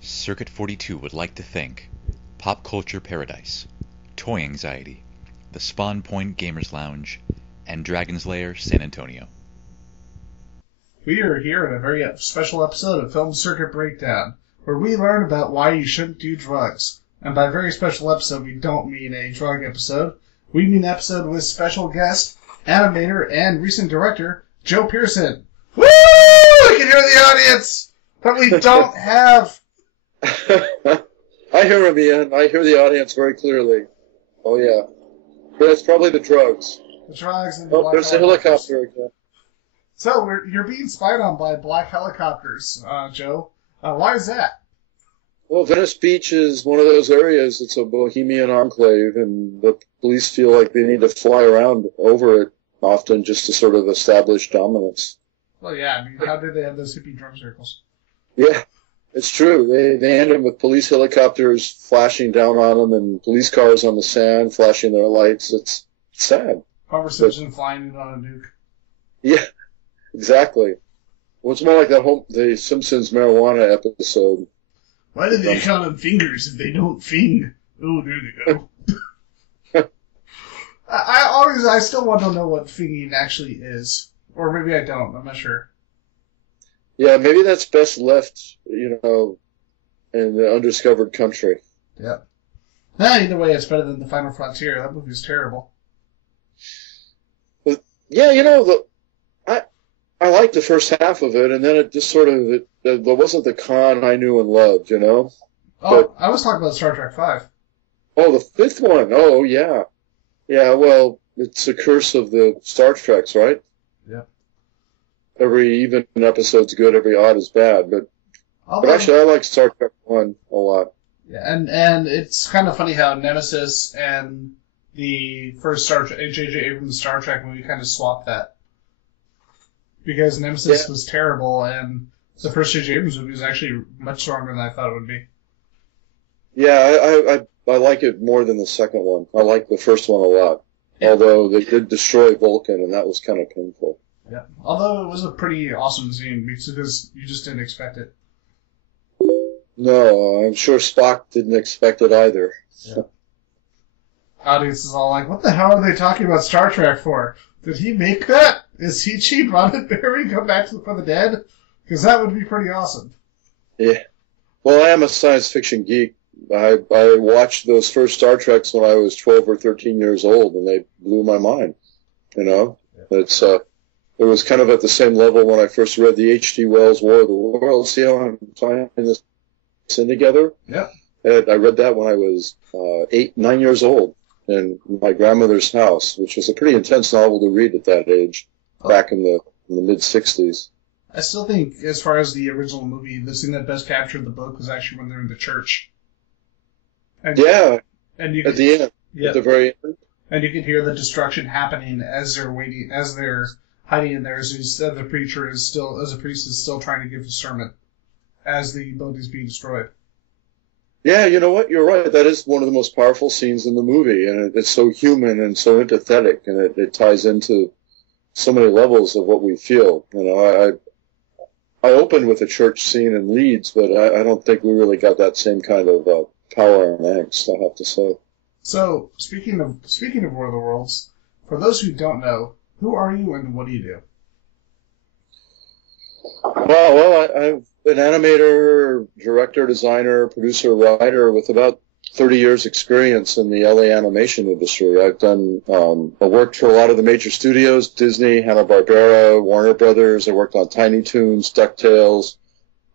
Circuit 42 would like to thank Pop Culture Paradise, Toy Anxiety, the Spawn Point Gamers Lounge, and Dragon's Lair San Antonio. We are here in a very special episode of Film Circuit Breakdown, where we learn about why you shouldn't do drugs. And by very special episode, we don't mean a drug episode. We mean an episode with special guest, animator, and recent director, Joe Pearson. Woo! I can hear the audience! But we don't have... I hear him, Ian. I hear the audience very clearly. Oh, yeah. But it's probably the drugs. The drugs and the there's a helicopter again. So, you're being spied on by black helicopters, Joe. Why is that? Well, Venice Beach is one of those areas. It's a bohemian enclave, and the police feel like they need to fly around over it often just to sort of establish dominance. Well, yeah. I mean, how did they have those hippie drum circles? Yeah, it's true. They end up with police helicopters flashing down on them and police cars on the sand flashing their lights. It's sad. Conversation flying in on a nuke. Yeah, exactly. Well, it's more like the Simpsons marijuana episode. Why do they count on fingers if they don't fing? Oh, there they go. I still want to know what finging actually is. Or maybe I don't. I'm not sure. Yeah, maybe that's best left, in the undiscovered country. Yeah. Either way, it's better than The Final Frontier. That movie's terrible. But, yeah, I liked the first half of it, and then it just sort of, there wasn't the Khan I knew and loved, Oh, but, I was talking about Star Trek V. Oh, the fifth one. Oh, yeah. Yeah, well, it's the curse of the Star Treks, right? Yeah. Every even episode's good, every odd is bad, but actually I like Star Trek 1 a lot. Yeah, and it's kind of funny how Nemesis and the first J.J. Abrams Star Trek movie kind of swapped that. Because Nemesis was terrible, and the first J.J. Abrams movie was actually much stronger than I thought it would be. Yeah, I like it more than the second one. I like the first one a lot. Yeah. Although they did destroy Vulcan, and that was kind of painful. Yeah, although it was a pretty awesome scene, because you just didn't expect it. No, I'm sure Spock didn't expect it either. Yeah. Audience is all like, what the hell are they talking about Star Trek for? Did he make that? Is he cheap Roddenberry come back from the dead? Because that would be pretty awesome. Yeah. Well, I am a science fiction geek. I watched those first Star Treks when I was 12 or 13 years old, and they blew my mind. Yeah. It was kind of at the same level when I first read the H.G. Wells War of the Worlds. See how I'm tying this in together? Yeah. And I read that when I was 9 years old in my grandmother's house, which was a pretty intense novel to read at that age, back in the mid-'60s. I still think, as far as the original movie, the scene that best captured the book was actually when they're in the church. And, yeah, and at the end, at the very end. And you can hear the destruction happening as they're hiding in there, as the preacher is still, as a priest is still trying to give a sermon as the boat is being destroyed. Yeah, you know what? You're right. That is one of the most powerful scenes in the movie, and it's so human and so empathetic, and it ties into so many levels of what we feel. I opened with a church scene in Leeds, but I don't think we really got that same kind of power and angst, I have to say. So, speaking of War of the Worlds, for those who don't know, who are you and what do you do? Well, I'm an animator, director, designer, producer, writer with about 30 years experience in the LA animation industry. I've done, I worked for a lot of the major studios, Disney, Hanna-Barbera, Warner Brothers. I worked on Tiny Toons, DuckTales,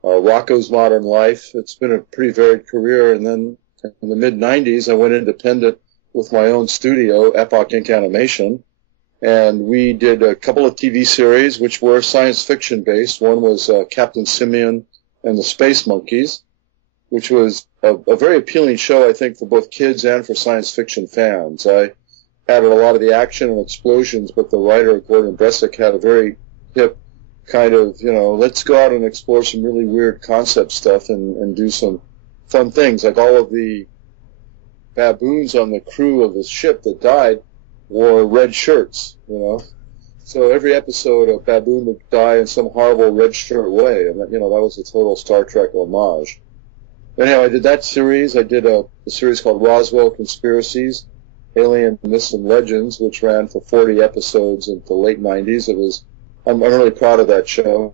Rocko's Modern Life. It's been a pretty varied career. And then in the mid-'90s, I went independent with my own studio, Epoch Inc. Animation. And we did a couple of TV series, which were science fiction based. One was Captain Simeon and the Space Monkeys, which was a very appealing show, I think, for both kids and for science fiction fans. I added a lot of the action and explosions, but the writer, Gordon Bresick, had a very hip kind of, let's go out and explore some really weird concept stuff and do some fun things. Like all of the baboons on the crew of the ship that died wore red shirts, So every episode, a baboon would die in some horrible red shirt way, and that was a total Star Trek homage. anyhow, I did that series. I did a series called Roswell Conspiracies, Alien Myths and Legends, which ran for 40 episodes in the late 90s. I'm really proud of that show.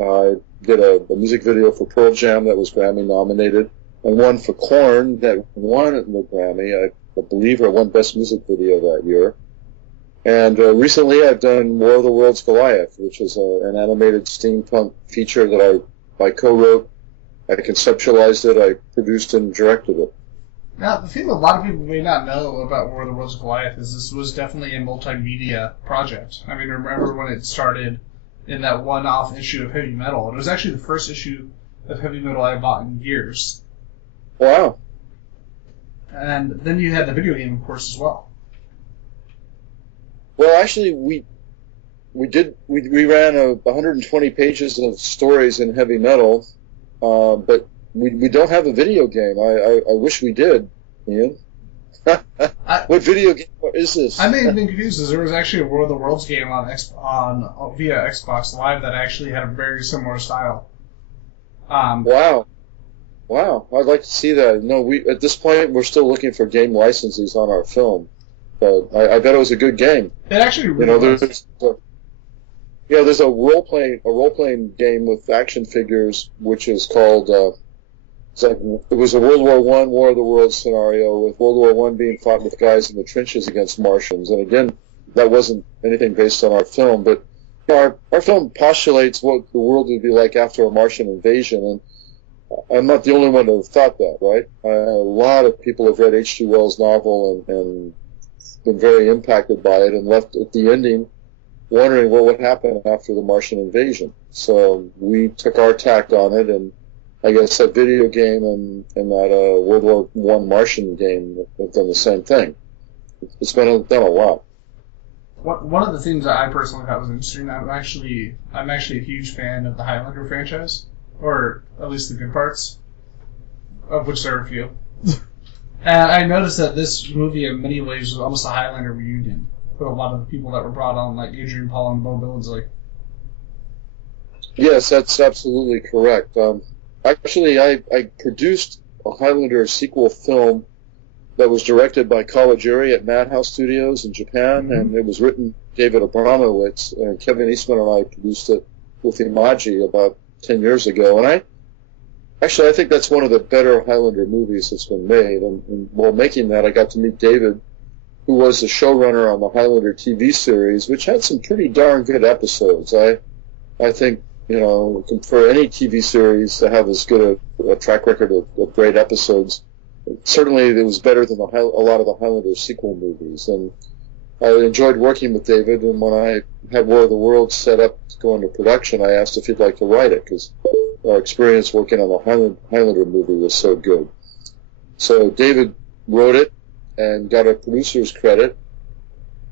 I did a music video for Pearl Jam that was Grammy nominated, and one for Korn that won the Grammy. I believe I won Best Music Video that year. And recently I've done War of the Worlds Goliath, which is an animated steampunk feature that I co-wrote. I conceptualized it, I produced and directed it. Now, the thing that a lot of people may not know about War of the Worlds Goliath is this was definitely a multimedia project. I mean, remember when it started in that one-off issue of Heavy Metal? It was actually the first issue of Heavy Metal I bought in years. Wow. And then you had the video game, of course, as well. Well, actually, we ran 120 pages of stories in Heavy Metal, but we don't have a video game. I wish we did, Ian. What video game is this? I may have been confused, as there was actually a War of the Worlds game via Xbox Live that actually had a very similar style. Wow. I'd like to see that. No, at this point we're still looking for game licenses on our film, but I bet it was a good game. It actually really was. There's a role playing game with action figures, which is called. It was a World War I War of the Worlds scenario, with World War I being fought with guys in the trenches against Martians. And again, that wasn't anything based on our film, but our film postulates what the world would be like after a Martian invasion, and I'm not the only one to have thought that, right? A lot of people have read H.G. Wells' novel and been very impacted by it, and left at the ending wondering what would happen after the Martian invasion. So we took our tact on it, and I guess that video game and that World War I Martian game have done the same thing. It's been done a lot. One of the things that I personally thought was interesting, I'm actually a huge fan of the Highlander franchise, or at least the good parts, of which there are a few. And I noticed that this movie, in many ways, was almost a Highlander reunion with a lot of the people that were brought on, like Adrian Paul and Bo Billingsley. Yes, that's absolutely correct. Actually, I produced a Highlander sequel film that was directed by Kawajiri at Madhouse Studios in Japan, and it was written David Abramowitz, and Kevin Eastman and I produced it with Imaji about 10 years ago. And I think that's one of the better Highlander movies that's been made. And while making that, I got to meet David, who was the showrunner on the Highlander TV series, which had some pretty darn good episodes. I think, for any TV series to have as good a track record of great episodes, certainly it was better than a lot of the Highlander sequel movies. And I enjoyed working with David, and when I had War of the Worlds set up to go into production, I asked if he'd like to write it, because our experience working on the Highlander movie was so good. So David wrote it and got a producer's credit,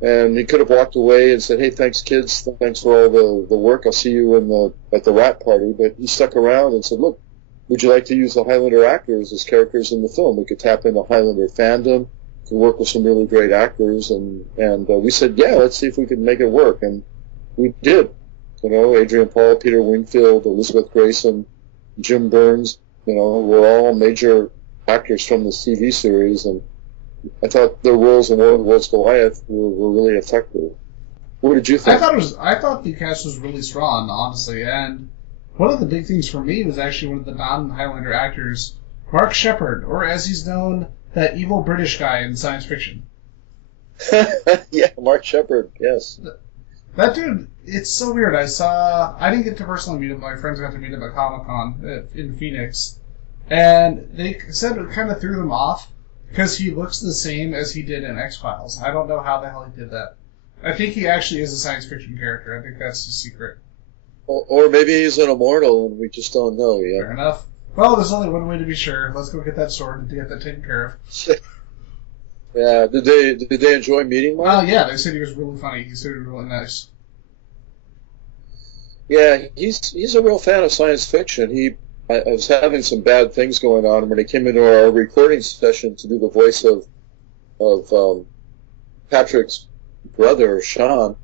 and he could have walked away and said, "Hey, thanks, kids. Thanks for all the work. I'll see you at the wrap party." But he stuck around and said, "Look, would you like to use the Highlander actors as characters in the film? We could tap into Highlander fandom, could work with some really great actors." And we said, "Yeah, let's see if we could make it work." And we did. Adrian Paul, Peter Wingfield, Elizabeth Grayson, Jim Burns, were all major actors from the TV series, and I thought their roles in War of the Worlds Goliath were really effective. What did you think? I thought the cast was really strong, honestly, and one of the big things for me was actually one of the non-Highlander actors, Mark Sheppard, or as he's known, that evil British guy in science fiction. Yeah, Mark Sheppard, yes. That dude, it's so weird. I didn't get to personally meet him, my friends got to meet him at Comic-Con in Phoenix, and they said it kind of threw them off, because he looks the same as he did in X-Files. I don't know how the hell he did that. I think he actually is a science fiction character. I think that's the secret. Or maybe he's an immortal and we just don't know yet. Fair enough. Well, there's only one way to be sure. Let's go get that sword and get that taken care of. Yeah. Did they enjoy meeting Mark? Oh, yeah. They said he was really funny. He said he was really nice. Yeah, he's a real fan of science fiction. I was having some bad things going on, and when he came into our recording session to do the voice of Patrick's brother, Sean,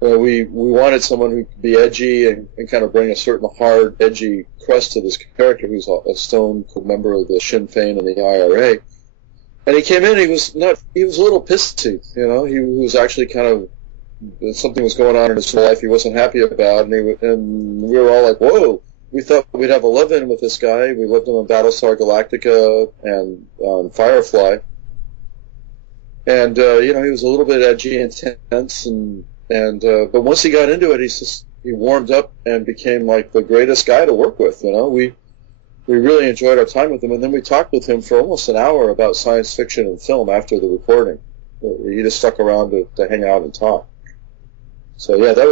we wanted someone who could be edgy and kind of bring a certain hard, edgy crest to this character who's a Stone Cold member of the Sinn Féin and the IRA. And he came in, he was a little pissy, you know. He was actually kind of, something was going on in his life he wasn't happy about, and we were all like, whoa. We thought we'd have a love-in with this guy. We loved him on Battlestar Galactica and on Firefly. And, he was a little bit edgy and tense, but once he got into it, he warmed up and became like the greatest guy to work with, you know. We really enjoyed our time with him, and then we talked with him for almost an hour about science fiction and film after the recording. He just stuck around to hang out and talk. So yeah, that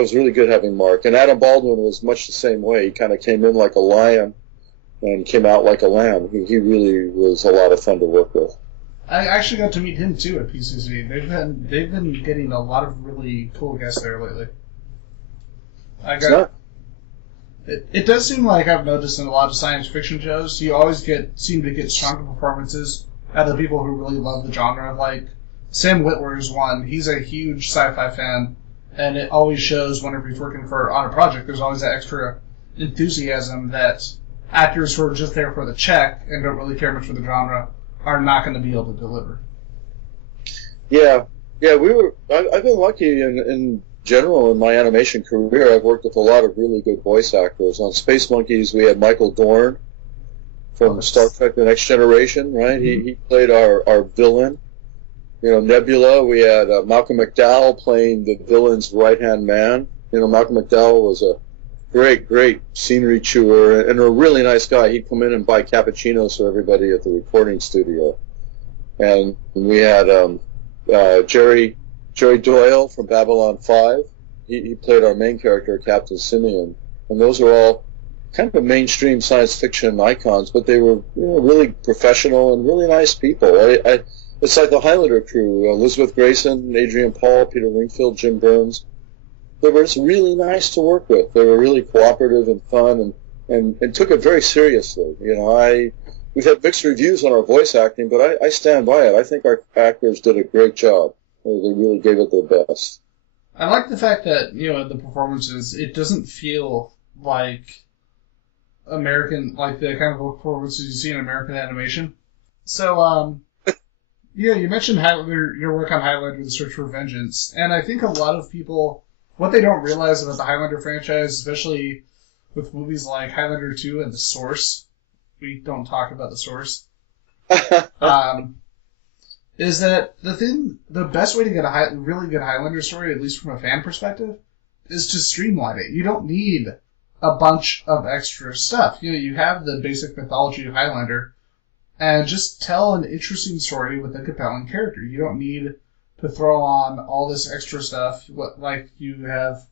was really good having Mark. And Adam Baldwin was much the same way. He kind of came in like a lion and came out like a lamb. He really was a lot of fun to work with. I actually got to meet him too at PCC. They've been getting a lot of really cool guests there lately. It does seem like I've noticed in a lot of science fiction shows, you always seem to get stronger performances out of the people who really love the genre. Like Sam Witwer's one. He's a huge sci-fi fan. And it always shows whenever he's working on a project, there's always that extra enthusiasm that actors who are just there for the check and don't really care much for the genre are not going to be able to deliver. Yeah. I've been lucky in general in my animation career. I've worked with a lot of really good voice actors. On Space Monkeys, we had Michael Dorn from Star Trek: The Next Generation, right? Mm-hmm. He played our villain. You know, Nebula, we had Malcolm McDowell playing the villain's right-hand man. You know, Malcolm McDowell was a great scenery chewer and a really nice guy. He'd come in and buy cappuccinos for everybody at the recording studio. And we had Jerry Doyle from Babylon 5. He played our main character, Captain Simeon. And those are all kind of mainstream science fiction icons, but they were really professional and really nice people. It's like the Highlander crew, Elizabeth Grayson, Adrian Paul, Peter Wingfield, Jim Burns. They were just really nice to work with. They were really cooperative and fun and took it very seriously. You know, we've had mixed reviews on our voice acting, but I stand by it. I think our actors did a great job. They really gave it their best. I like the fact that, the performances, it doesn't feel like American, like the kind of performances you see in American animation. So, yeah, you mentioned Highlander, your work on Highlander, The Search for Vengeance, and I think a lot of people, what they don't realize about the Highlander franchise, especially with movies like Highlander 2 and The Source, we don't talk about The Source, is that the best way to get a really good Highlander story, at least from a fan perspective, is to streamline it. You don't need a bunch of extra stuff. You have the basic mythology of Highlander, and just tell an interesting story with a compelling character. You don't need to throw on all this extra stuff, like you have,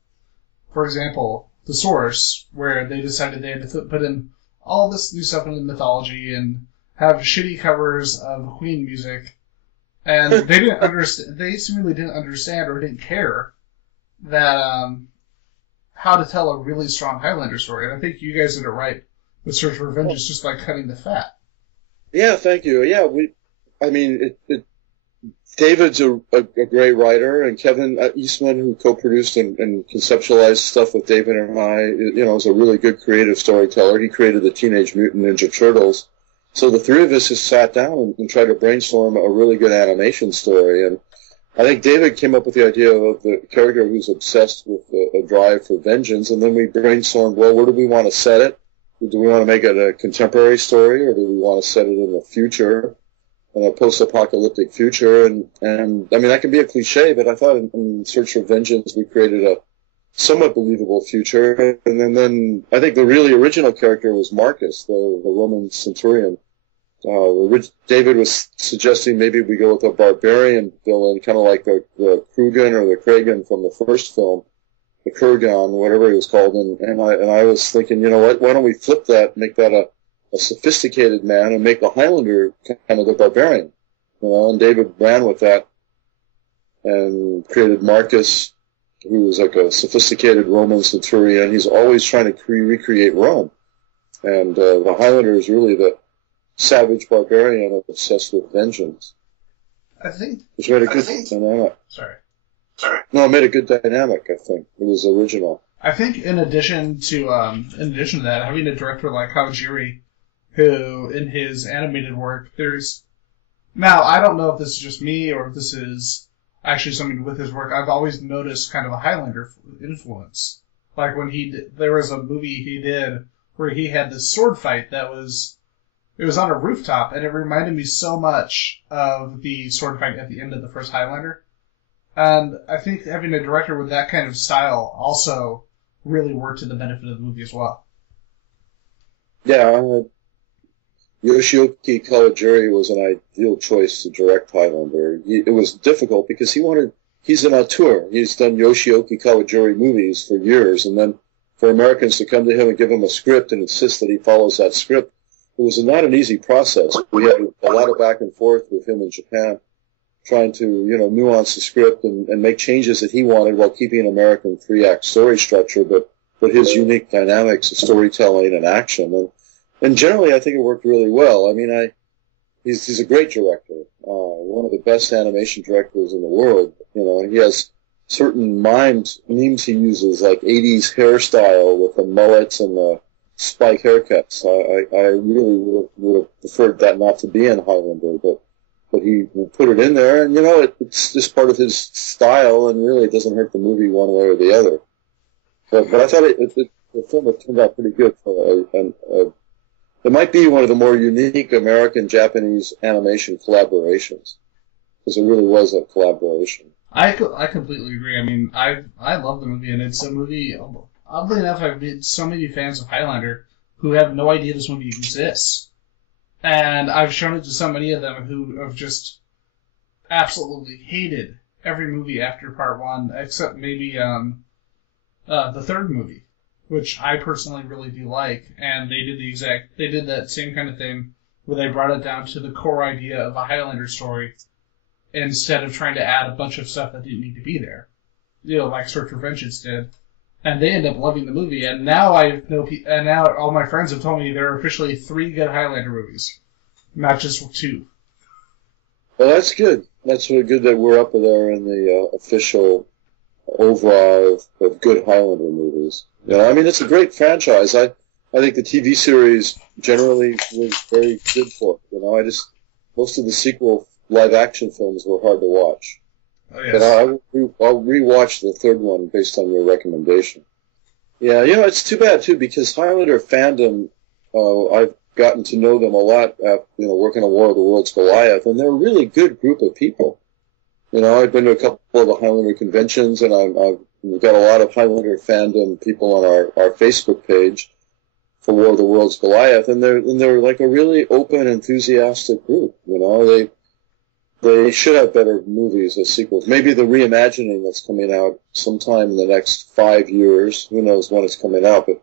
for example, The Source, where they decided they had to put in all this new stuff in the mythology and have shitty covers of Queen music, and they didn't understand. They seemingly didn't understand or didn't care that how to tell a really strong Highlander story. And I think you guys did it right with Search for Vengeance, just by cutting the fat. Yeah, thank you. Yeah, David's a great writer, and Kevin Eastman, who co-produced and conceptualized stuff with David and I, is a really good creative storyteller. He created the Teenage Mutant Ninja Turtles. So the three of us just sat down and tried to brainstorm a really good animation story. And I think David came up with the idea of the character who's obsessed with a drive for vengeance, and then we brainstormed, well, where do we want to set it? Do we want to make it a contemporary story, or do we want to set it in the future, in a post-apocalyptic future? And I mean, that can be a cliche, but I thought in Search for Vengeance we created a somewhat believable future. And then I think the really original character was Marcus, the Roman centurion. David was suggesting maybe we go with a barbarian villain, kind of like the Krugan or the Kragan from the first film. The Kurgan, whatever he was called, and I was thinking, what? Why don't we flip that, make that a sophisticated man, and make the Highlander kind of the barbarian, And David ran with that, and created Marcus, who was like a sophisticated Roman centurion. He's always trying to recreate Rome, and the Highlander is really the savage barbarian obsessed with vengeance. I think. Which made a good dynamic. Sorry. No, it made a good dynamic, I think. It was original. I think in addition to that, having a director like Kawajiri, who in his animated work, now I don't know if this is just me or if this is actually something with his work. I've always noticed kind of a Highlander influence. Like when there was a movie he did where he had this sword fight it was on a rooftop, and it reminded me so much of the sword fight at the end of the first Highlander. And I think having a director with that kind of style also really worked to the benefit of the movie as well. Yeah, Yoshioki Kawajiri was an ideal choice to direct Highlander. It was difficult because he's an auteur. He's done Yoshioki Kawajiri movies for years, and then for Americans to come to him and give him a script and insist that he follows that script, it was not an easy process. We had a lot of back and forth with him in Japan, trying to, nuance the script and make changes that he wanted while keeping an American three-act story structure, but his unique dynamics of storytelling and action. And generally, I think it worked really well. I mean, he's a great director, one of the best animation directors in the world. He has certain memes he uses, like 80s hairstyle with the mullets and the spike haircuts. I really would have preferred that not to be in Highlander, but he put it in there, and it's just part of his style, and really it doesn't hurt the movie one way or the other. But I thought the film had turned out pretty good for it might be one of the more unique American-Japanese animation collaborations, because it really was a collaboration. I completely agree. I mean, I love the movie, and it's a movie. Oddly enough, I've met so many fans of Highlander who have no idea this movie exists, and I've shown it to so many of them who have just absolutely hated every movie after part one, except maybe the third movie, which I personally really do like. And they did that same kind of thing where they brought it down to the core idea of a Highlander story, instead of trying to add a bunch of stuff that didn't need to be there, like Search for Vengeance did. And they end up loving the movie, and now now all my friends have told me there are officially 3 good Highlander movies, not just 2. Well, that's good. That's really good that we're up there in the official oeuvre of good Highlander movies. I mean, it's a great franchise. I think the TV series generally was very good for it. Most of the sequel live-action films were hard to watch. Oh, yes. But I'll rewatch the third one based on your recommendation. Yeah, it's too bad, too, because Highlander fandom, I've gotten to know them a lot after, working on War of the Worlds Goliath, and they're a really good group of people. I've been to a couple of the Highlander conventions, and we've got a lot of Highlander fandom people on our Facebook page for War of the Worlds Goliath, and they're like a really open, enthusiastic group. They should have better movies as sequels. Maybe the reimagining that's coming out sometime in the next 5 years. Who knows when it's coming out, but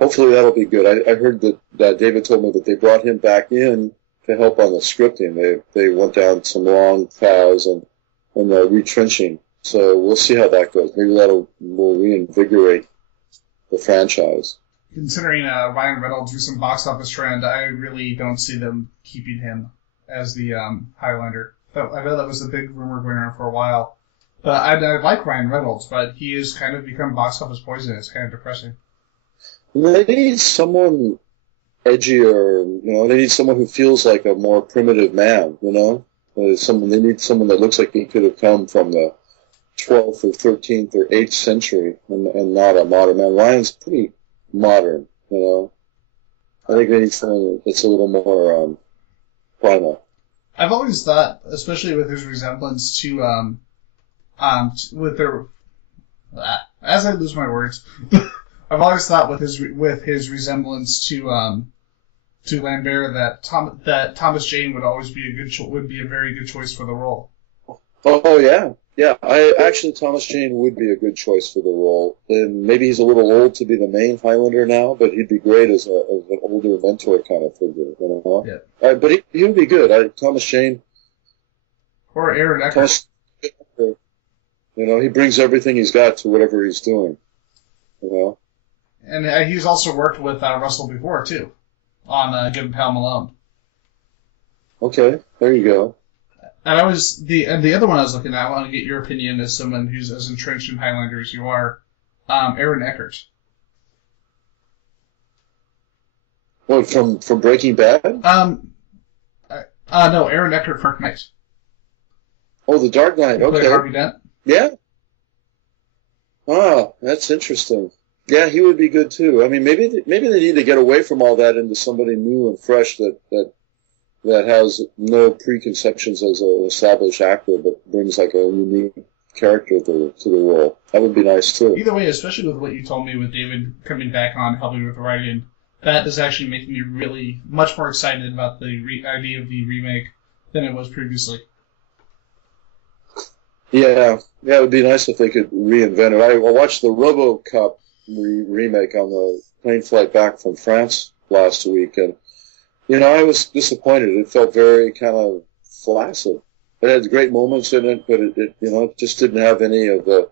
hopefully that'll be good. I heard that David told me that they brought him back in to help on the scripting. They went down some long paths and retrenching. So we'll see how that goes. Maybe will reinvigorate the franchise. Considering Ryan Reynolds' recent box office trend, I really don't see them keeping him as the Highlander. I know that was the big rumor going around for a while. But I like Ryan Reynolds, but he has kind of become box office poison. It's kind of depressing. They need someone edgier, they need someone who feels like a more primitive man, They need someone that looks like he could have come from the 12th or 13th or 8th century and not a modern man. Ryan's pretty modern, I think they need someone that's a little more primal. I've always thought, especially with his resemblance to, as I lose my words, I've always thought with his resemblance to Lambert that Thomas Jane would always be a very good choice for the role. Oh yeah. Thomas Jane would be a good choice for the role. And maybe he's a little old to be the main Highlander now, but he'd be great as an older mentor kind of figure, Yeah. But he would be good. Thomas Jane. Or Aaron Eckhart. He brings everything he's got to whatever he's doing. And he's also worked with Russell before too, on Give Pal Malone. Okay, there you go. And the other one I was looking at, I want to get your opinion as someone who's as entrenched in Highlander as you are, Aaron Eckhart. What, from Breaking Bad? No, Aaron Eckhart, Dark Knight. Oh, The Dark Knight, okay. Harvey Dent. Yeah? Ah, that's interesting. Yeah, he would be good too. I mean, maybe they need to get away from all that into somebody new and fresh that has no preconceptions as an established actor, but brings like a unique character to the role. That would be nice too. Either way, especially with what you told me with David coming back on, helping with the writing, that is actually making me really much more excited about the idea of the remake than it was previously. Yeah, it would be nice if they could reinvent it. I watched the RoboCop remake on the plane flight back from France last week, and I was disappointed. It felt very kind of flaccid. It had great moments in it, but it just didn't have any of the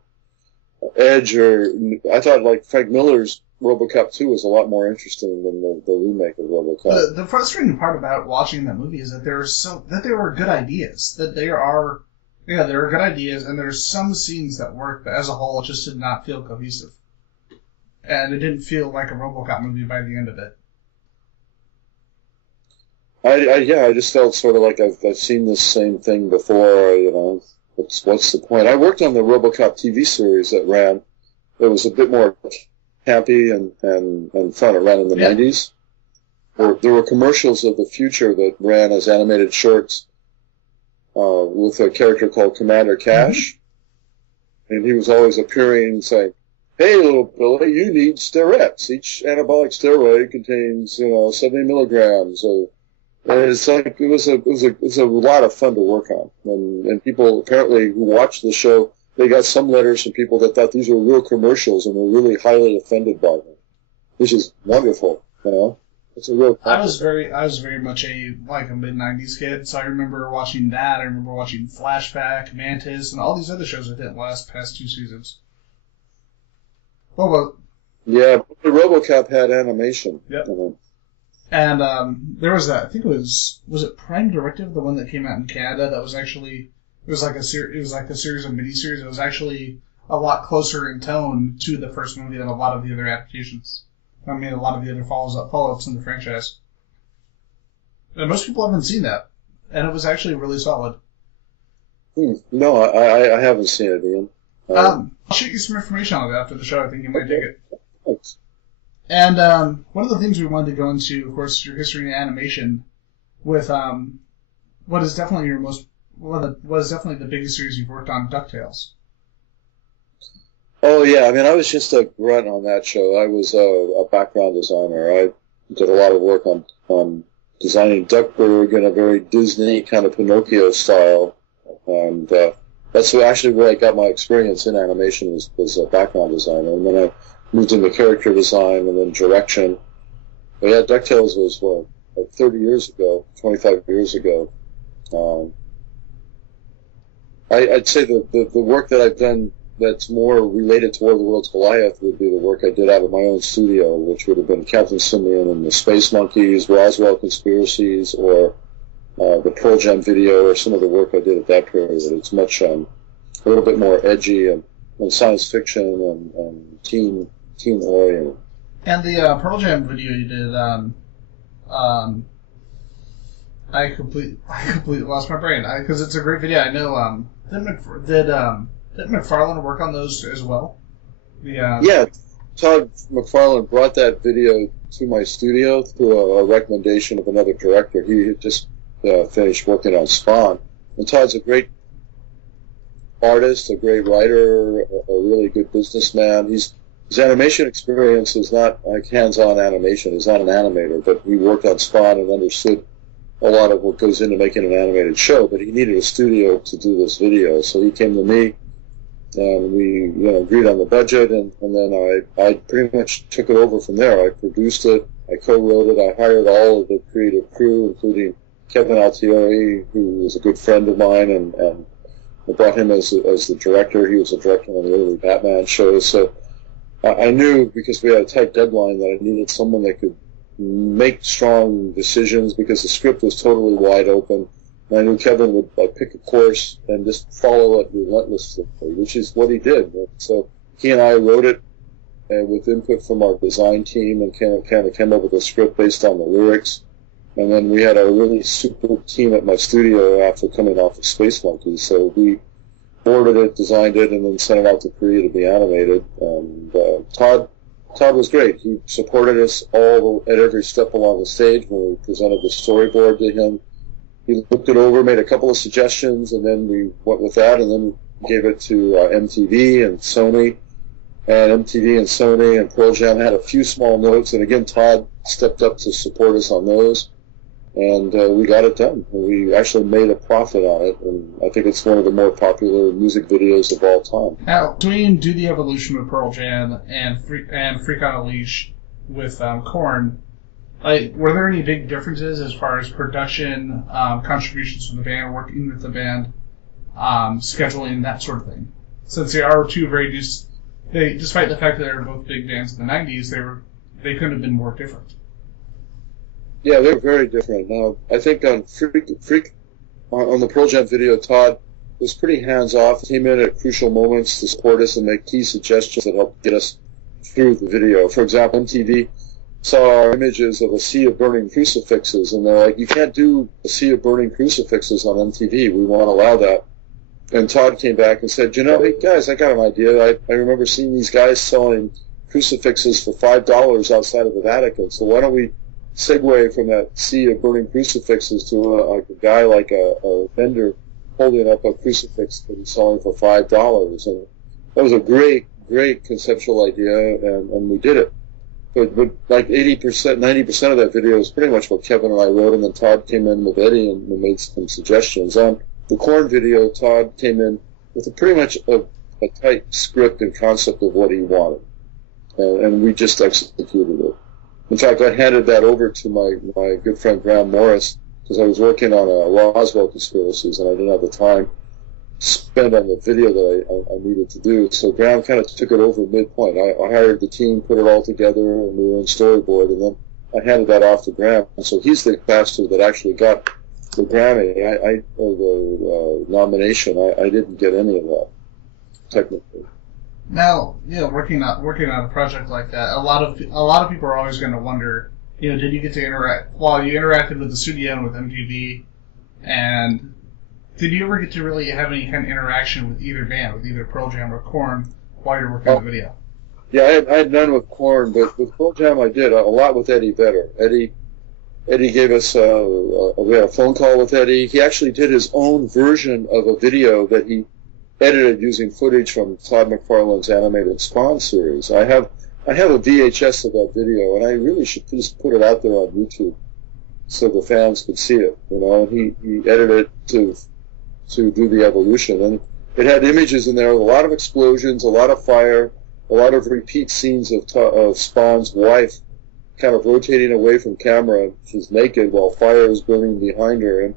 edge. Or I thought like Frank Miller's RoboCop 2 was a lot more interesting than the remake of RoboCop. The frustrating part about watching that movie is that there were good ideas. That there are good ideas, and there's some scenes that work, but as a whole, it just did not feel cohesive. And it didn't feel like a RoboCop movie by the end of it. I just felt sort of like I've seen this same thing before. What's the point? I worked on the RoboCop TV series that ran. It was a bit more campy and fun. It ran in the 90s. There were commercials of the future that ran as animated shorts with a character called Commander Cash, and he was always appearing saying, "Hey, little Billy, you need steroids. Each anabolic steroid contains, 70 milligrams." It's like it was a lot of fun to work on, and people apparently who watched the show, they got some letters from people that thought these were real commercials and were really highly offended by them, which is wonderful. It's a real. I was very much a mid-90s kid, so I remember watching that. I remember watching Flashback, Mantis, and all these other shows that didn't last past 2 seasons. Yeah, the RoboCop had animation. Yep. And there was that. I think it was it Prime Directive, the one that came out in Canada. That was actually it was like a series of miniseries. It was actually a lot closer in tone to the first movie than a lot of the other adaptations. I mean, a lot of the other follow-ups in the franchise. And most people haven't seen that, and it was actually really solid. No, I haven't seen it, Ian. I'll shoot you some information on it after the show. I think you might dig it. Thanks. And one of the things we wanted to go into, of course, your history in animation, with what is definitely the biggest series you've worked on, DuckTales. Oh yeah, I mean, I was just a grunt on that show. I was a background designer. I did a lot of work on designing Duckburg in a very Disney kind of Pinocchio style, and that's actually where I got my experience in animation was a background designer, and then I moved into character design and then direction. But yeah, DuckTales was, 30 years ago, 25 years ago. I'd say the work that I've done that's more related to War of the Worlds Goliath would be the work I did out of my own studio, which would have been Captain Simeon and the Space Monkeys, Roswell Conspiracies, or the Pearl Jam video, or some of the work I did at that period. It's much a little bit more edgy and science fiction and teen oriented. And the Pearl Jam video you did, I completely lost my brain because it's a great video. I know. Did McFarlane work on those as well? Yeah, Todd McFarlane brought that video to my studio through a recommendation of another director. He had just finished working on Spawn, and Todd's a great artist, a great writer, a really good businessman. His animation experience is not like hands-on animation. He's not an animator, but he worked on Spawn and understood a lot of what goes into making an animated show. But he needed a studio to do this video, so he came to me, and we agreed on the budget, and then I pretty much took it over from there. I produced it, I co-wrote it, I hired all of the creative crew, including Kevin Altieri, who was a good friend of mine, and I brought him as the director. He was a director on the early Batman shows. So I knew, because we had a tight deadline, that I needed someone that could make strong decisions, because the script was totally wide open. And I knew Kevin would pick a course and just follow it relentlessly, which is what he did. So he and I wrote it with input from our design team and kind of came up with a script based on the lyrics. And then we had a really super team at my studio after coming off of Space Monkey. So we boarded it, designed it, and then sent it out to Korea to be animated. And Todd was great. He supported us at every step along the stage when we presented the storyboard to him. He looked it over, made a couple of suggestions, and then we went with that, and then gave it to MTV and Sony. And MTV and Sony and Pearl Jam had a few small notes, and again, Todd stepped up to support us on those. And we got it done. We actually made a profit on it, and I think it's one of the more popular music videos of all time. Now, between Do the Evolution with Pearl Jam and Freak on a Leash with Korn, were there any big differences as far as production, contributions from the band, working with the band, scheduling, that sort of thing? Since they are two despite the fact that they were both big bands in the 90s, they couldn't have been more different. Yeah, they're very different. Now, I think on on the Pearl Jam video, Todd was pretty hands-off. He came in at crucial moments to support us and make key suggestions that helped get us through the video. For example, MTV saw our images of a sea of burning crucifixes, and they're like, you can't do a sea of burning crucifixes on MTV. We won't allow that. And Todd came back and said, hey, guys, I got an idea. I remember seeing these guys selling crucifixes for $5 outside of the Vatican, so why don't we segue from that sea of burning crucifixes to a guy like a vendor holding up a crucifix that he's selling for $5. And that was a great conceptual idea, and we did it. But like 80%, 90% of that video is pretty much what Kevin and I wrote, and then Todd came in with Eddie and made some suggestions. On the Korn video, Todd came in with pretty much a tight script and concept of what he wanted, and we just executed it. In fact, I handed that over to my good friend Graham Morris because I was working on a Roswell conspiracies and I didn't have the time to spend on the video that I needed to do. So Graham kind of took it over midpoint. I hired the team, put it all together, and we were in storyboard, and then I handed that off to Graham. And so he's the bastard that actually got the Grammy, or the nomination. I didn't get any of that, technically. Now, working on a project like that, a lot of people are always going to wonder, did you get to interact while you interacted with the studio and with MTV, and did you ever get to really have any kind of interaction with either band, with either Pearl Jam or Korn, while you're working on the video? Yeah, I had none with Korn, but with Pearl Jam I did a lot with Eddie Vedder. Eddie gave us we had a phone call with Eddie. He actually did his own version of a video that he edited using footage from Todd McFarlane's animated Spawn series. I have a VHS of that video, and I really should just put it out there on YouTube so the fans could see it. And he edited it to do the evolution, and it had images in there with a lot of explosions, a lot of fire, a lot of repeat scenes of Spawn's wife kind of rotating away from camera. She's naked while fire is burning behind her, and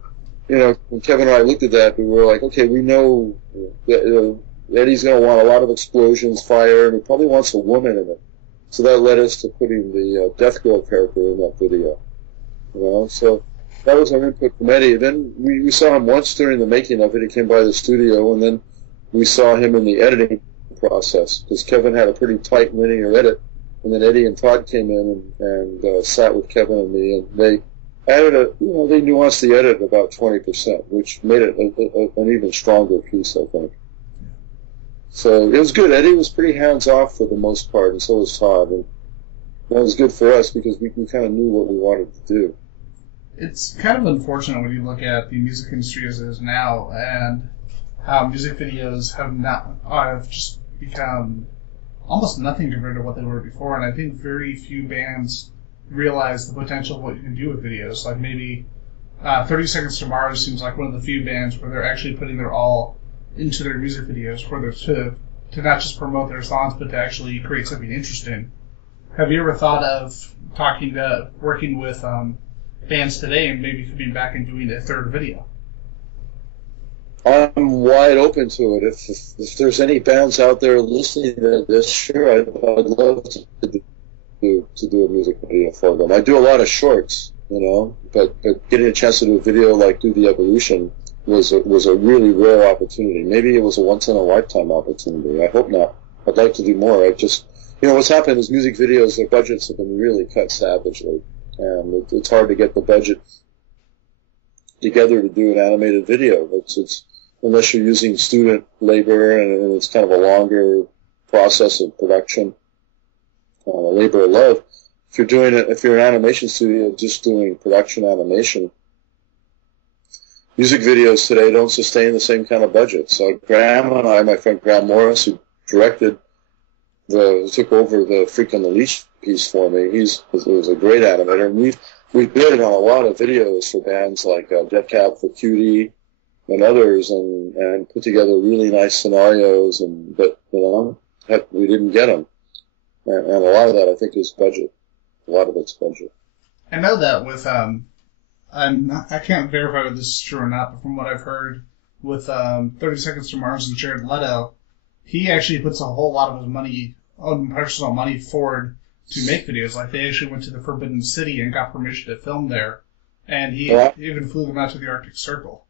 when Kevin and I looked at that, we were like, okay, we know that Eddie's going to want a lot of explosions, fire, and he probably wants a woman in it. So that led us to putting the Death Girl character in that video. So that was our input from Eddie. Then we saw him once during the making of it. He came by the studio, and then we saw him in the editing process, because Kevin had a pretty tight linear edit, and then Eddie and Todd came in and sat with Kevin and me, and they added they nuanced the edit about 20%, which made it an even stronger piece, I think. So it was good. Eddie was pretty hands-off for the most part, and so was Todd, and that was good for us because we kind of knew what we wanted to do. It's kind of unfortunate when you look at the music industry as it is now, and how music videos have just become almost nothing compared to what they were before, and I think very few bands realize the potential of what you can do with videos. Like maybe 30 Seconds to Mars seems like one of the few bands where they're actually putting their all into their music videos, where they're to not just promote their songs, but to actually create something interesting. Have you ever thought of working with bands today and maybe coming back and doing a third video? I'm wide open to it. If there's any bands out there listening to this, sure, I'd love to do a music video for them. I do a lot of shorts. But getting a chance to do a video like Do the Evolution was a really rare opportunity. Maybe it was a once-in-a-lifetime opportunity. I hope not. I'd like to do more. What's happened is music videos, their budgets have been really cut savagely. And it's hard to get the budget together to do an animated video. It's unless you're using student labor, and it's kind of a longer process of production, labor of love. If you're an animation studio just doing production animation, music videos today don't sustain the same kind of budget. So Graham and I, my friend Graham Morris, who took over the Freak on the Leash piece for me, he was a great animator, and we've bid on a lot of videos for bands like Dead Cab for Cutie and others, and put together really nice scenarios, but we didn't get them, and a lot of that I think is budget. A lot of it's budget. I know that with I can't verify whether this is true or not, but from what I've heard with 30 Seconds to Mars and Jared Leto, he actually puts a whole lot of his own personal money forward to make videos. Like, they actually went to the Forbidden City and got permission to film there, and he even flew them out to the Arctic Circle.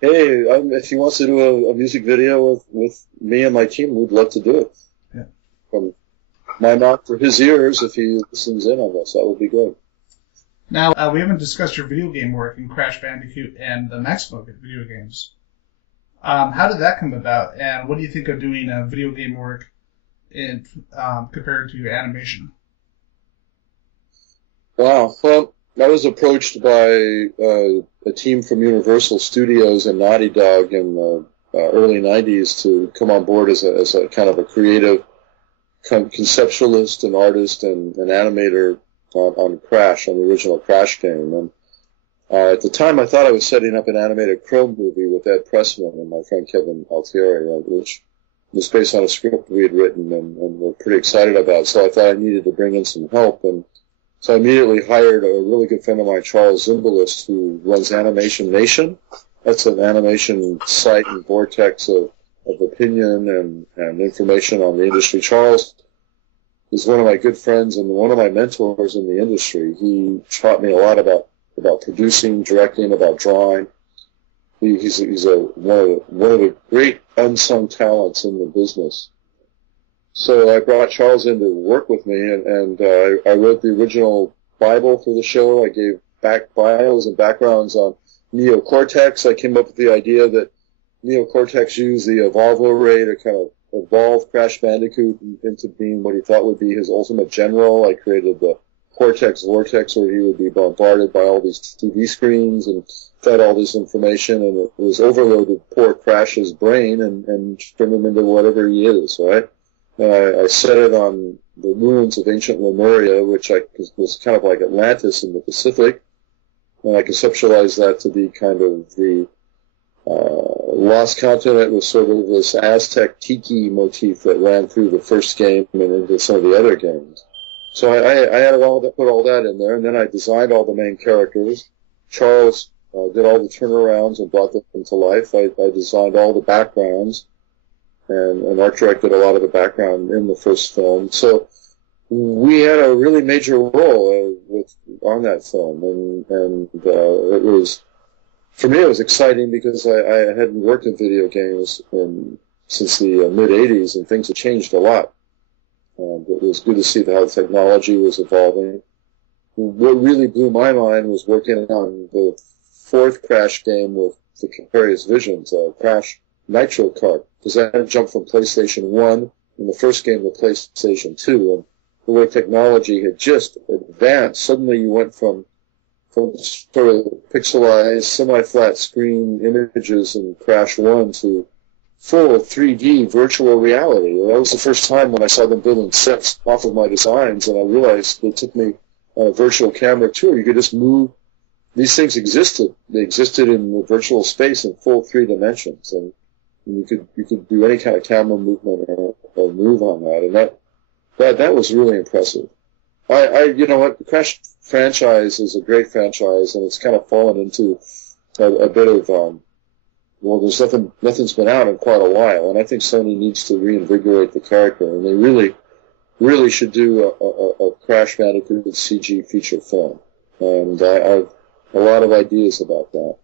Hey, if he wants to do a music video with me and my team, we'd love to do it. Yeah. From my mouth to his ears, if he listens in on this, that would be great. Now, we haven't discussed your video game work in Crash Bandicoot and the Maximo video games. How did that come about, and what do you think of doing video game work compared to animation? Wow. Well, I was approached by a team from Universal Studios and Naughty Dog in the early 90s to come on board as a kind of a creative conceptualist and artist and animator on Crash, on the original Crash game. And at the time, I thought I was setting up an animated Chrome movie with Ed Pressman and my friend Kevin Altieri, which was based on a script we had written and were pretty excited about. So I thought I needed to bring in some help, and so I immediately hired a really good friend of mine, Charles Zimbalist, who runs Animation Nation. That's an animation site and vortex of opinion and information on the industry. Charles is one of my good friends and one of my mentors in the industry. He taught me a lot about producing, directing, about drawing. He's one of the great unsung talents in the business. So I brought Charles in to work with me, and I wrote the original Bible for the show. I gave back bios and backgrounds on Neocortex. I came up with the idea that Neocortex used the Evolvo Ray to kind of evolve Crash Bandicoot into being what he thought would be his ultimate general. I created the Cortex Vortex, where he would be bombarded by all these TV screens and fed all this information, and it was overloaded poor Crash's brain and turned him into whatever he is, right? I set it on the ruins of ancient Lemuria, which was kind of like Atlantis in the Pacific, and I conceptualized that to be kind of the lost continent with sort of this Aztec tiki motif that ran through the first game and into some of the other games. So I had put all that in there, and then I designed all the main characters. Charles did all the turnarounds and brought them to life. I designed all the backgrounds and art directed a lot of the background in the first film. So we had a really major role on that film, and it was, for me, it was exciting because I hadn't worked in video games since the mid-'80s, and things had changed a lot. It was good to see how the technology was evolving. What really blew my mind was working on the fourth Crash game with the various visions, Crash Nitro Kart, because I had jumped from PlayStation 1 in the first game to PlayStation 2, and the way technology had just advanced. Suddenly you went from sort of pixelized, semi-flat screen images in Crash 1 to full 3D virtual reality. That was the first time when I saw them building sets off of my designs, and I realized it took me on a virtual camera tour. You could just move. These things existed. They existed in the virtual space in full 3 dimensions, and you could do any kind of camera movement or move on that, and that was really impressive. You know what, the Crash franchise is a great franchise, and it's kind of fallen into a bit of there's nothing's been out in quite a while, and I think Sony needs to reinvigorate the character, and they really should do a Crash Bandicoot CG feature film. And I have a lot of ideas about that.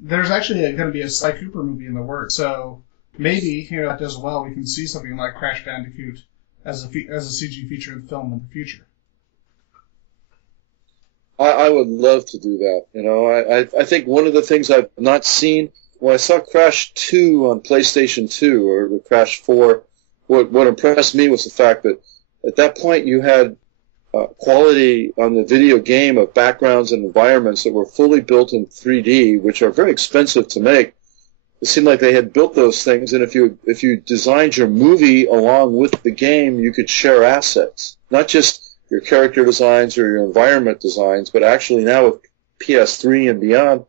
There's actually going to be a Sly Cooper movie in the works, so maybe, if that does well, we can see something like Crash Bandicoot as a CG feature in film in the future. I would love to do that. I think one of the things I've not seen, when I saw Crash 2 on PlayStation 2, or the Crash 4, what impressed me was the fact that at that point you had quality on the video game of backgrounds and environments that were fully built in 3D, which are very expensive to make. It seemed like they had built those things, and if you designed your movie along with the game, you could share assets, not just your character designs or your environment designs, but actually now with PS3 and beyond,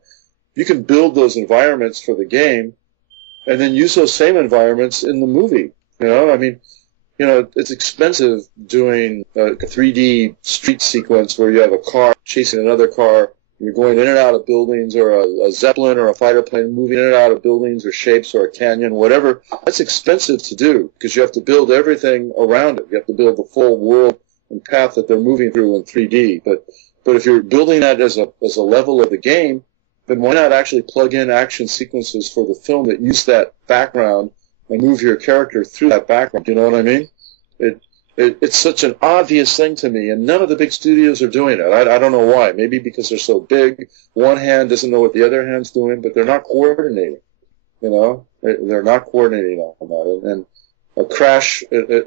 you can build those environments for the game and then use those same environments in the movie. It's expensive doing a 3D street sequence where you have a car chasing another car, and you're going in and out of buildings, or a Zeppelin or a fighter plane moving in and out of buildings or shapes or a canyon, whatever. That's expensive to do because you have to build everything around it. You have to build the full world and path that they're moving through in 3D. But if you're building that as a level of the game, then why not actually plug in action sequences for the film that use that background and move your character through that background? You know what I mean? It's such an obvious thing to me, and none of the big studios are doing it. I don't know why. Maybe because they're so big, one hand doesn't know what the other hand's doing, but they're not coordinating. They're not coordinating on that. And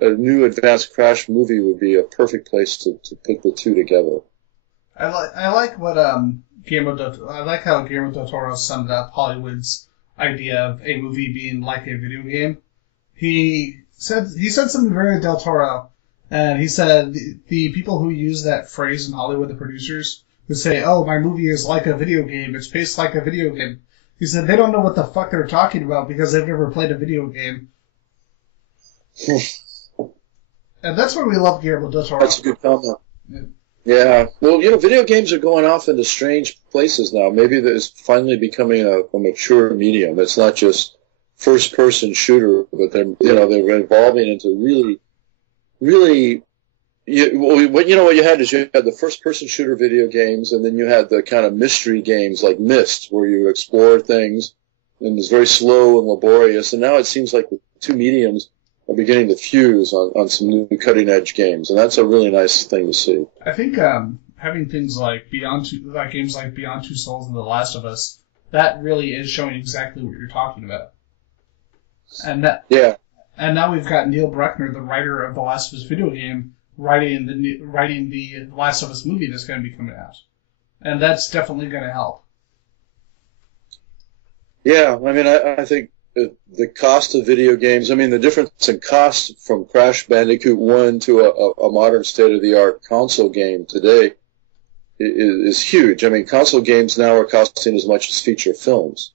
a new advanced Crash movie would be a perfect place to put the two together. I like what how Guillermo del Toro summed up Hollywood's idea of a movie being like a video game. He said something very Del Toro, and he said the people who use that phrase in Hollywood, the producers, who say, "Oh, my movie is like a video game. It's paced like a video game." He said they don't know what the fuck they're talking about because they've never played a video game. And that's where we love Guillermo del Toro. That's a good comment. Yeah. Well, video games are going off into strange places now. Maybe it's finally becoming a mature medium. It's not just first-person shooter, but they're evolving into really. What you had is you had the first-person shooter video games, and then you had the kind of mystery games like Myst, where you explore things, and it's very slow and laborious. And now it seems like the two mediums are beginning to fuse on some new cutting-edge games, and that's a really nice thing to see. I think having things like games like Beyond Two Souls and The Last of Us, that really is showing exactly what you're talking about. And now we've got Neil Bruckner, the writer of the Last of Us video game, writing the Last of Us movie that's going to be coming out, and that's definitely going to help. Yeah, I think the cost of video games, the difference in cost from Crash Bandicoot 1 to a modern state-of-the-art console game today is huge. Console games now are costing as much as feature films.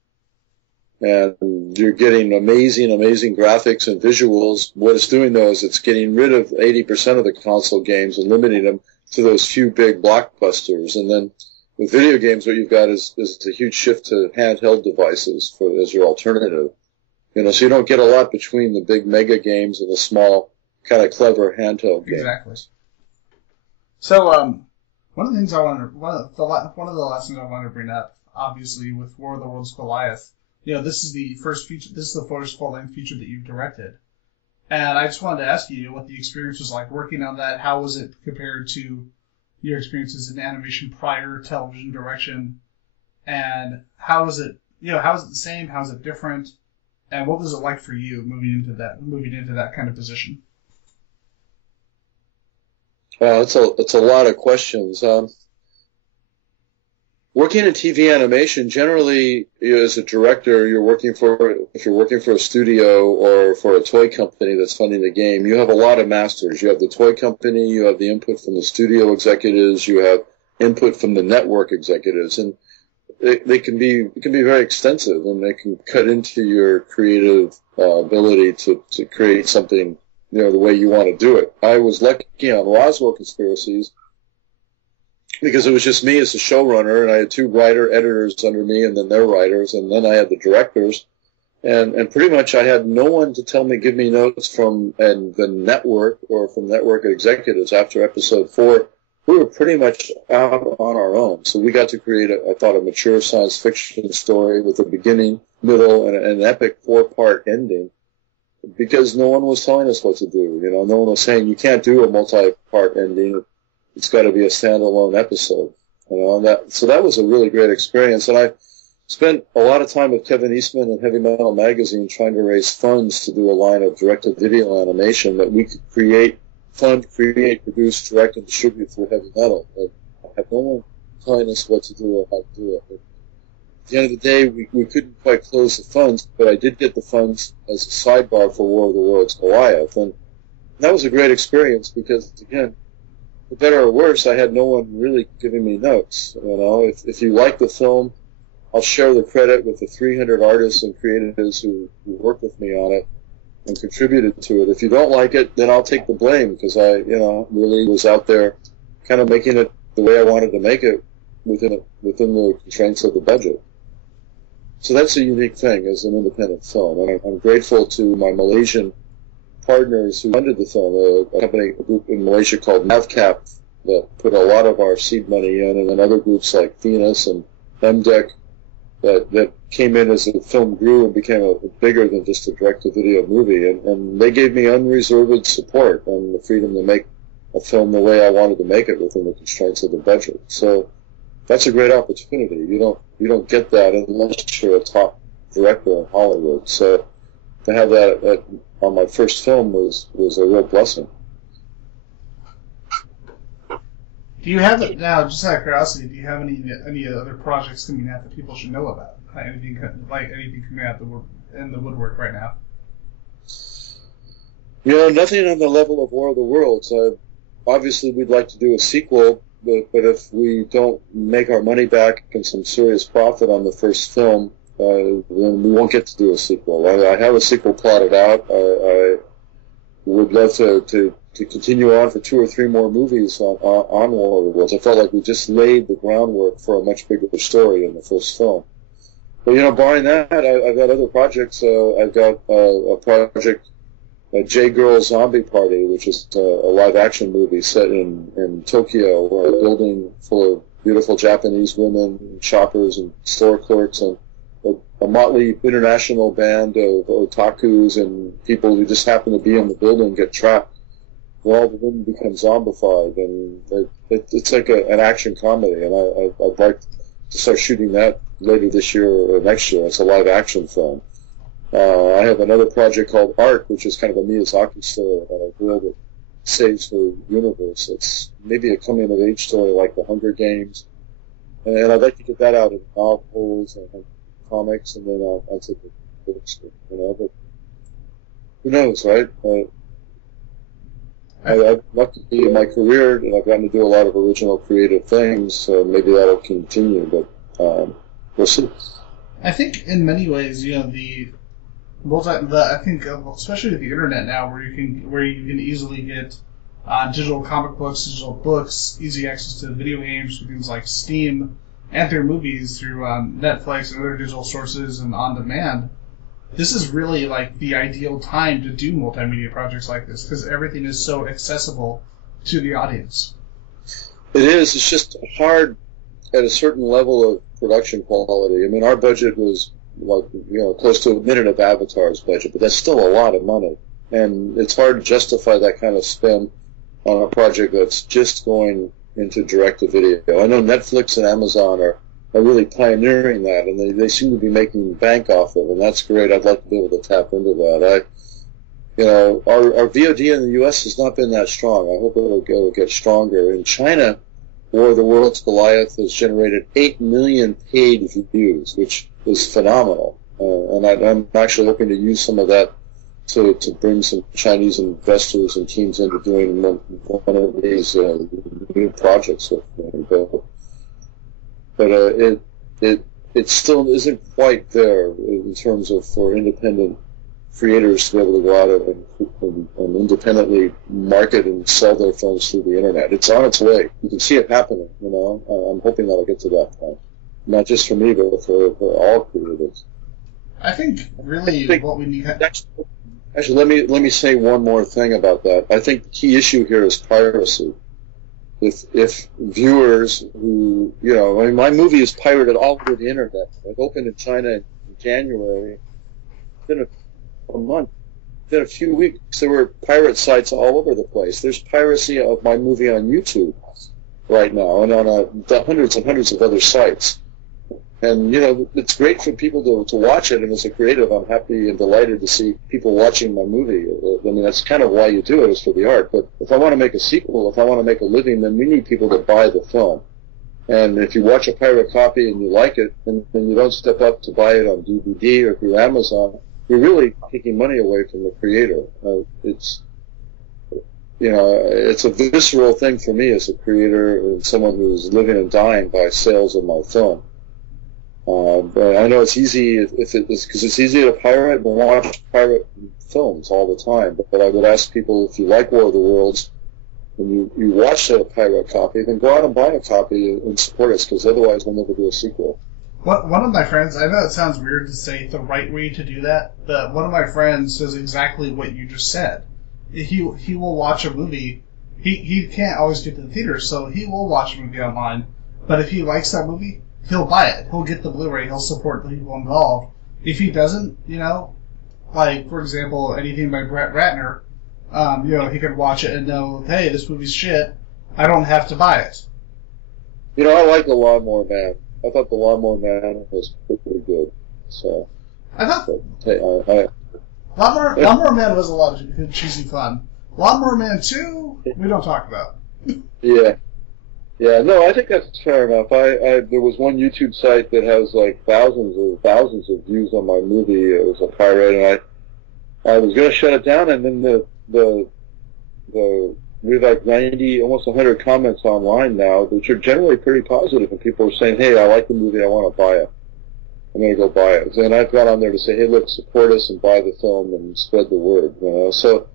And you're getting amazing graphics and visuals. What it's doing, though, is it's getting rid of 80% of the console games and limiting them to those few big blockbusters. And then with video games, what you've got is a huge shift to handheld devices as your alternative. So you don't get a lot between the big mega games and the small, kind of clever handheld games. Exactly. So, one of the last things I wanted to bring up, obviously, with War of the Worlds Goliath, this is the first full-length feature that you've directed. And I just wanted to ask you what the experience was like working on that. How was it compared to your experiences in animation prior to television direction? And how is it the same? How is it different? And what was it like for you moving into that kind of position? It's a lot of questions. Working in TV animation, generally, as a director, if you're working for a studio or for a toy company that's funding the game, you have a lot of masters. You have the toy company, you have the input from the studio executives, you have input from the network executives, and they can be very extensive, and they can cut into your creative ability to create something, the way you want to do it. I was lucky on Roswell Conspiracies because it was just me as a showrunner, and I had two editors under me, and then their writers, and then I had the directors, and pretty much I had no one to give me notes from the network or from network executives after episode 4 we were pretty much out on our own. So we got to create, I thought, a mature science fiction story with a beginning, middle, and an epic 4-part ending, because no one was telling us what to do. You know, no one was saying you can't do a multi-part ending. It's got to be a standalone episode. You know, so that was a really great experience. And I spent a lot of time with Kevin Eastman and Heavy Metal Magazine trying to raise funds to do a line of direct-to-video animation that we could create, produce, direct, and distribute through heavy metal. But I had no one telling us what to do or how to do it. But at the end of the day, we couldn't quite close the funds, but I did get the funds as a sidebar for War of the Worlds Goliath. And that was a great experience because, again, for better or worse, I had no one really giving me notes. You know, if you like the film, I'll share the credit with the 300 artists and creatives who worked with me on it and contributed to it. If you don't like it, then I'll take the blame because I, really was out there kind of making it the way I wanted to make it within the constraints of the budget. So that's a unique thing as an independent film. And I'm grateful to my Malaysian partners who funded the film, a group in Malaysia called NavCap that put a lot of our seed money in, and then other groups like Venus and MDEC that came in as the film grew and became a bigger than just a direct-to-video movie. And they gave me unreserved support and the freedom to make a film the way I wanted to make it within the constraints of the budget. So that's a great opportunity. You don't get that unless you're a top director in Hollywood. So to have that on my first film was a real blessing. Do you have now? Just out of curiosity, do you have any other projects coming out that people should know about? Anything coming out in the woodwork right now? Nothing on the level of War of the Worlds. Obviously, we'd like to do a sequel, but if we don't make our money back and some serious profit on the first film, then we won't get to do a sequel. I have a sequel plotted out. I would love to continue on for 2 or 3 more movies on War of the Worlds. I felt like we just laid the groundwork for a much bigger story in the first film. But, barring that, I've got other projects. I've got a project, a J-Girl Zombie Party, which is a live-action movie set in Tokyo, a building full of beautiful Japanese women, shoppers, and store clerks, and a motley international band of otakus and people who just happen to be in the building get trapped. All of them become zombified, and it's like an action comedy, and I'd like to start shooting that later this year or next year. It's a live-action film. I have another project called Art, which is kind of a Miyazaki story about a girl that saves her universe. It's maybe a coming-of-age story like The Hunger Games, and I'd like to get that out in novels and comics, and then I'll take the books, but who knows, right? I've lucky in my career, and I've gotten to do a lot of original creative things, so maybe that'll continue, but we'll see. I think in many ways, I think especially with the internet now, where you can easily get digital comic books, digital books, easy access to video games through things like Steam, and through movies through Netflix and other digital sources and on demand. This is really like the ideal time to do multimedia projects like this because everything is so accessible to the audience. It is. It's just hard at a certain level of production quality. I mean, our budget was close to a minute of Avatar's budget, but that's still a lot of money, and it's hard to justify that kind of spend on a project that's just going into direct-to-video. I know Netflix and Amazon are really pioneering that, and they seem to be making bank off of it, and that's great. I'd like to be able to tap into that. Our VOD in the U.S. has not been that strong. I hope it'll get stronger. In China, War of the Worlds Goliath has generated 8 million paid views, which is phenomenal. And I'm actually hoping to use some of that to bring some Chinese investors and teams into doing one of these new projects with me. But it still isn't quite there in terms of for independent creators to be able to go out and independently market and sell their films through the internet. It's on its way. You can see it happening. I'm hoping that'll get to that point, not just for me, but for all creators. I think really what we need. Actually, let me say one more thing about that. I think the key issue here is piracy. if viewers who, I mean, my movie is pirated all over the internet. It opened in China in January. Within a month, within a few weeks, there were pirate sites all over the place. There's piracy of my movie on YouTube right now, and on hundreds and hundreds of other sites. And, it's great for people to watch it, and as a creative, I'm happy and delighted to see people watching my movie. I mean, that's kind of why you do it, is for the art. But if I want to make a sequel, if I want to make a living, then we need people to buy the film. And if you watch a pirate copy and you like it, and you don't step up to buy it on DVD or through Amazon, you're really taking money away from the creator. It's a visceral thing for me as a creator and someone who's living and dying by sales of my film. But I know it's easy because it's easy to pirate and watch pirate films all the time. But I would ask people, if you like War of the Worlds and you watch a pirate copy, then go out and buy a copy and support us, because otherwise we'll never do a sequel. One of my friends, I know it sounds weird to say the right way to do that, but one of my friends does exactly what you just said. He will watch a movie. He can't always get to the theater, so he will watch a movie online. But if he likes that movie, he'll buy it. He'll get the Blu-ray. He'll support the people involved. If he doesn't, like, for example, anything by Brett Ratner, he could watch it and know, hey, this movie's shit. I don't have to buy it. I like The Lawnmower Man. I thought The Lawnmower Man was pretty good. So I thought hey, Lawnmower Man was a lot of good, cheesy fun. Lawnmower Man 2, we don't talk about. Yeah. Yeah, no, I think that's fair enough. There was one YouTube site that has like thousands of views on my movie. It was a pirate, and I was going to shut it down, and then we have like 90, almost 100 comments online now, which are generally pretty positive, and people are saying, hey, I like the movie, I want to buy it. I'm going to go buy it. And I've gone on there to say, hey, look, support us and buy the film and spread the word. So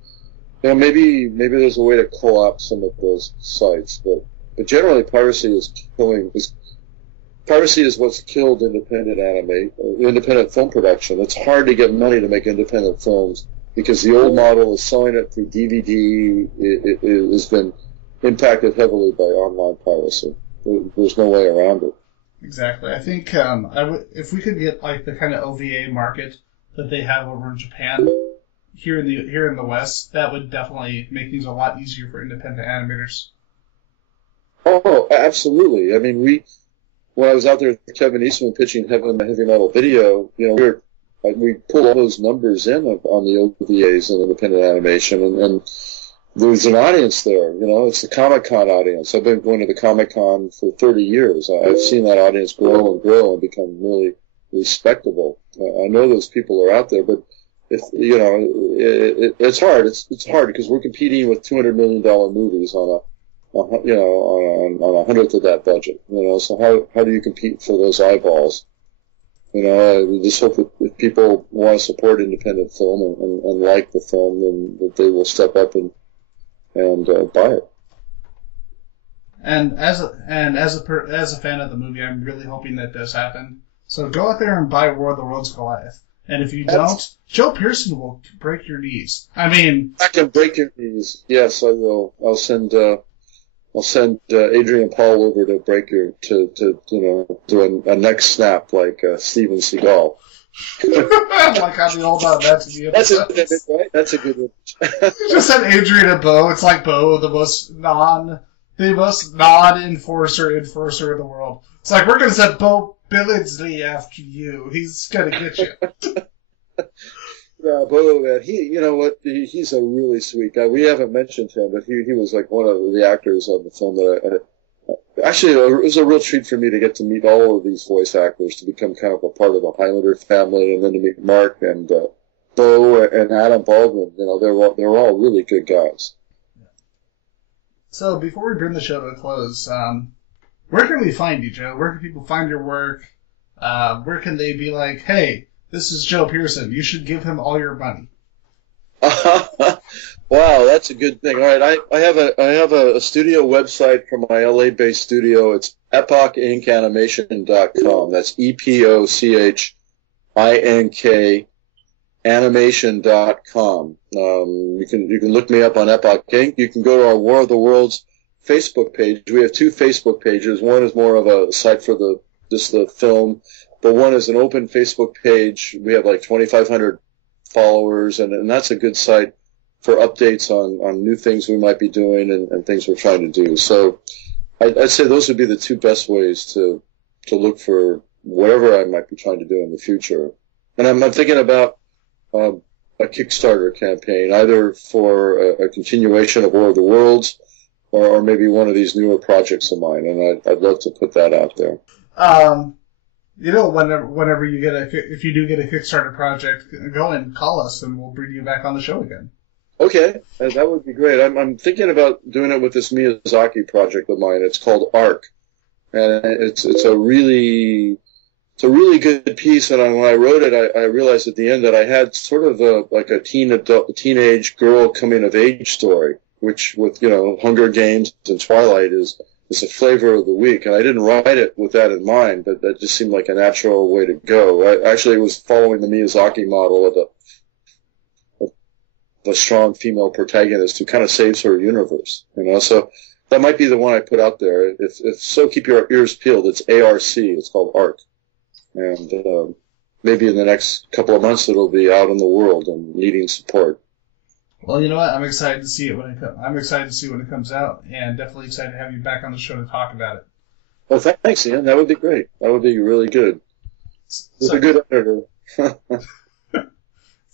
maybe there's a way to co-opt some of those sites, but generally, piracy is what's killed independent film production. It's hard to get money to make independent films because the old model is selling it through DVD. It has been impacted heavily by online piracy. There's no way around it. Exactly. I think if we could get like the kind of OVA market that they have over in Japan here in the West, that would definitely make things a lot easier for independent animators. Oh, absolutely. I mean, when I was out there with Kevin Eastman pitching Heavy Metal Video, we pulled all those numbers in on the OVAs and independent animation, and there's an audience there. It's the Comic-Con audience. I've been going to the Comic-Con for 30 years. I've seen that audience grow and become really respectable. I know those people are out there, but it's hard. It's hard because we're competing with $200 million movies on a 100th of that budget, so how do you compete for those eyeballs? We just hope that if people want to support independent film and like the film, then that they will step up and buy it. And as a fan of the movie, I'm really hoping that does happen. So go out there and buy War of the Worlds Goliath. And if you don't, Joe Pearson will break your knees. I can break your knees. Yes, I will. I'll send Adrian Paul over to do a neck snap like Steven Seagal. Like how the old that to the That's a good image, right? That's a good image. Just said Adrian and Bo. It's like Bo, the most non-enforcer in the world. It's like, we're going to send Bo Billingsley after you. He's going to get you. Yeah, Bo, man, he's a really sweet guy. We haven't mentioned him, but he was like one of the actors on the film that actually, it was a real treat for me to get to meet all of these voice actors, to become kind of a part of the Highlander family, and then to meet Mark and Bo and Adam Baldwin. They're all really good guys. So before we bring the show to a close, where can we find you, Joe? Where can people find your work? Where can they be like, hey, this is Joe Pearson, you should give him all your money? Wow, that's a good thing. All right, I have a studio website from my LA-based studio. It's epochincaniimation.com. That's EPOCHINK animation.com. You can look me up on Epoch Inc. You can go to our War of the Worlds Facebook page. We have two Facebook pages. One is more of a site for the film, but one is an open Facebook page. We have like 2,500 followers, and that's a good site for updates on new things we might be doing and things we're trying to do. So I'd say those would be the two best ways to look for whatever I might be trying to do in the future. And I'm thinking about a Kickstarter campaign, either for a continuation of War of the Worlds or maybe one of these newer projects of mine, and I'd love to put that out there. Whenever you get if you do get a Kickstarter project, go and call us, and we'll bring you back on the show again. Okay, that would be great. I'm thinking about doing it with this Miyazaki project of mine. It's called Arc, and it's a really good piece. And when I wrote it, I realized at the end that I had sort of a teenage girl coming of age story, which with Hunger Games and Twilight is a flavor of the week. And I didn't write it with that in mind, but that just seemed like a natural way to go. I actually was following the Miyazaki model of a strong female protagonist who kind of saves her universe, so that might be the one I put out there. If so, keep your ears peeled. It's ARC. It's called ARC. And maybe in the next couple of months it'll be out in the world and needing support. Well, you know what? I'm excited to see it I'm excited to see when it comes out, and definitely excited to have you back on the show to talk about it. Well, thanks, Ian. That would be great. That would be really good. It's a good editor.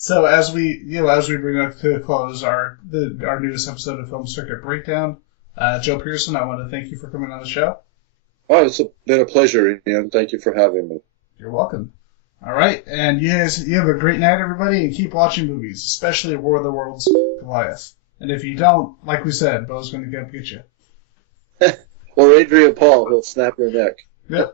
So as we bring up to a close our newest episode of Film Circuit Breakdown, Joe Pearson, I want to thank you for coming on the show. Oh, it's been a pleasure, Ian. Thank you for having me. You're welcome. All right, and you have a great night, everybody, and keep watching movies, especially War of the Worlds, Goliath. And if you don't, like we said, Bo's going to go get you. Or Adria Paul, he'll snap your neck. Yep.